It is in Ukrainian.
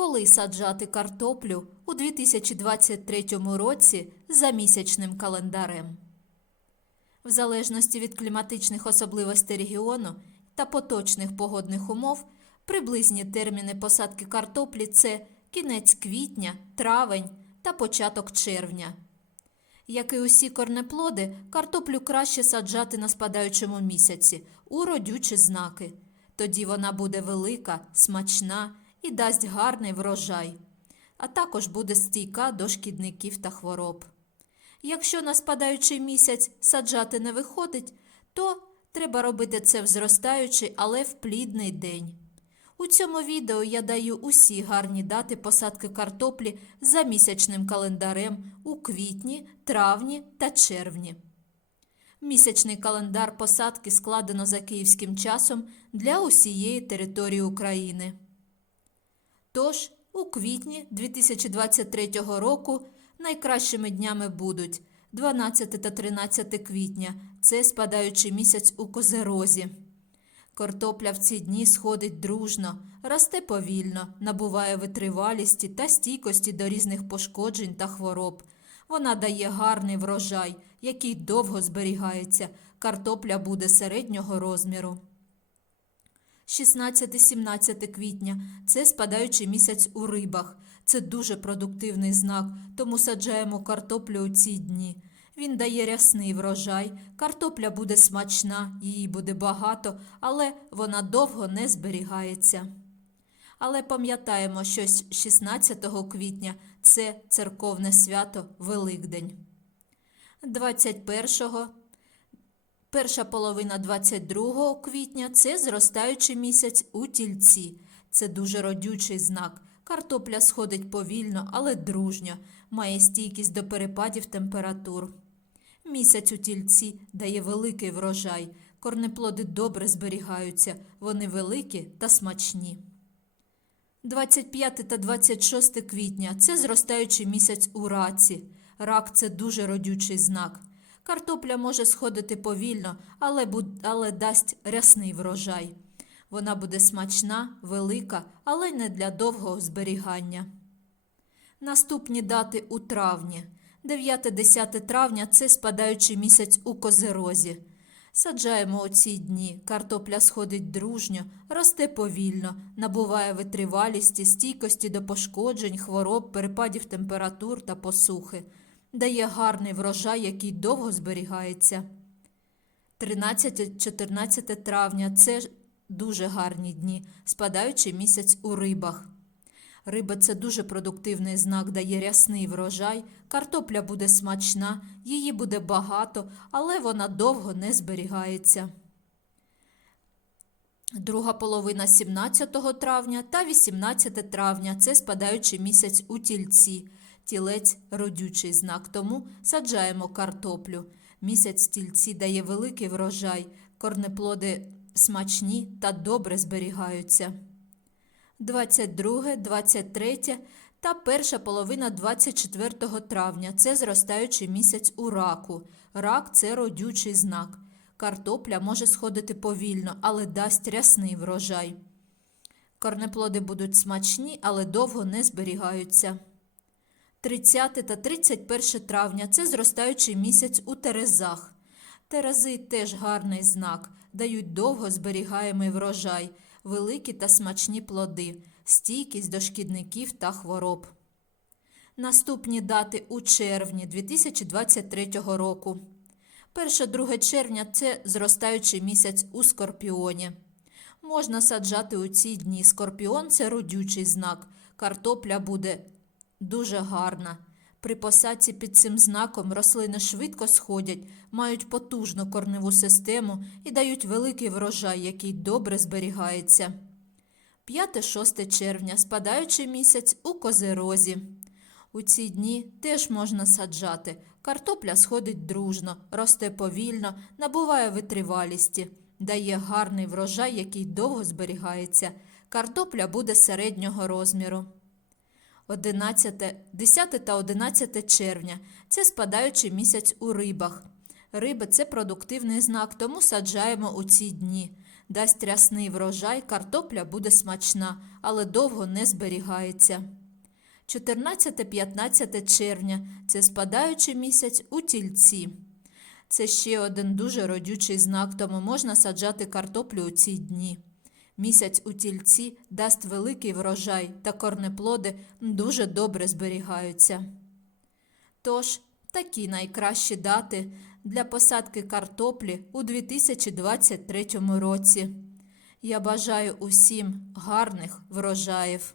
Коли саджати картоплю у 2023 році за місячним календарем? В залежності від кліматичних особливостей регіону та поточних погодних умов, приблизні терміни посадки картоплі це кінець квітня, травень та початок червня. Як і усі корнеплоди, картоплю краще саджати на спадаючому місяці у родючі знаки. Тоді вона буде велика, смачна і дасть гарний врожай, а також буде стійка до шкідників та хвороб. Якщо на спадаючий місяць саджати не виходить, то треба робити це в зростаючий, але в плідний день. У цьому відео я даю усі гарні дати посадки картоплі за місячним календарем у квітні, травні та червні. Місячний календар посадки складено за київським часом для усієї території України. Тож, у квітні 2023 року найкращими днями будуть 12 та 13 квітня це спадаючий місяць у козерозі. Картопля в ці дні сходить дружно, росте повільно, набуває витривалісті та стійкості до різних пошкоджень та хвороб. Вона дає гарний врожай, який довго зберігається. Картопля буде середнього розміру. 16-17 квітня це спадаючий місяць у рибах. Це дуже продуктивний знак, тому саджаємо картоплю у ці дні. Він дає рясний врожай, картопля буде смачна, її буде багато, але вона довго не зберігається. Але пам'ятаємо, що 16 квітня це церковне свято Великдень. 21 Перша половина 22 квітня це зростаючий місяць у тільці. Це дуже родючий знак. Картопля сходить повільно, але дружньо, має стійкість до перепадів температур. Місяць у тільці дає великий врожай. Корнеплоди добре зберігаються, вони великі та смачні. 25 та 26 квітня це зростаючий місяць у раці. Рак це дуже родючий знак. Картопля може сходити повільно, але, але дасть рясний врожай. Вона буде смачна, велика, але не для довгого зберігання. Наступні дати у травні. 9-10 травня це спадаючий місяць у козерозі. Саджаємо у ці дні. Картопля сходить дружньо, росте повільно, набуває витривалісті, стійкості до пошкоджень, хвороб, перепадів температур та посухи. Дає гарний врожай, який довго зберігається. 13-14 травня це дуже гарні дні, спадаючий місяць у рибах. Риба це дуже продуктивний знак, дає рясний врожай, картопля буде смачна, її буде багато, але вона довго не зберігається. Друга половина 17 травня та 18 травня це спадаючий місяць у тільці. Тілець родючий знак, тому саджаємо картоплю. Місяць тільці дає великий врожай, корнеплоди смачні та добре зберігаються. 22, 23 та перша половина 24 травня це зростаючий місяць у раку. Рак це родючий знак. Картопля може сходити повільно, але дасть рясний врожай. Корнеплоди будуть смачні, але довго не зберігаються. 30 та 31 травня це зростаючий місяць у терезах. Терези теж гарний знак, дають довго зберігаємий врожай, великі та смачні плоди, стійкість до шкідників та хвороб. Наступні дати у червні 2023 року. 1-2 червня це зростаючий місяць у скорпіоні. Можна саджати у ці дні. Скорпіон це родючий знак. Картопля буде дуже гарна. При посадці під цим знаком рослини швидко сходять, мають потужну корневу систему і дають великий врожай, який добре зберігається. 5-6 червня спадаючий місяць у козерозі. У ці дні теж можна саджати. Картопля сходить дружно, росте повільно, набуває витривалісті, дає гарний врожай, який довго зберігається. Картопля буде середнього розміру. 11, 10 та 11 червня це спадаючий місяць у рибах. Риби це продуктивний знак, тому саджаємо у ці дні. Дасть рясний врожай, картопля буде смачна, але довго не зберігається. 14-15 червня це спадаючий місяць у тільці. Це ще один дуже родючий знак, тому можна саджати картоплю у ці дні. Місяць у тільці дасть великий врожай, та корнеплоди дуже добре зберігаються. Тож, такі найкращі дати для посадки картоплі у 2023 році. Я бажаю усім гарних врожаїв.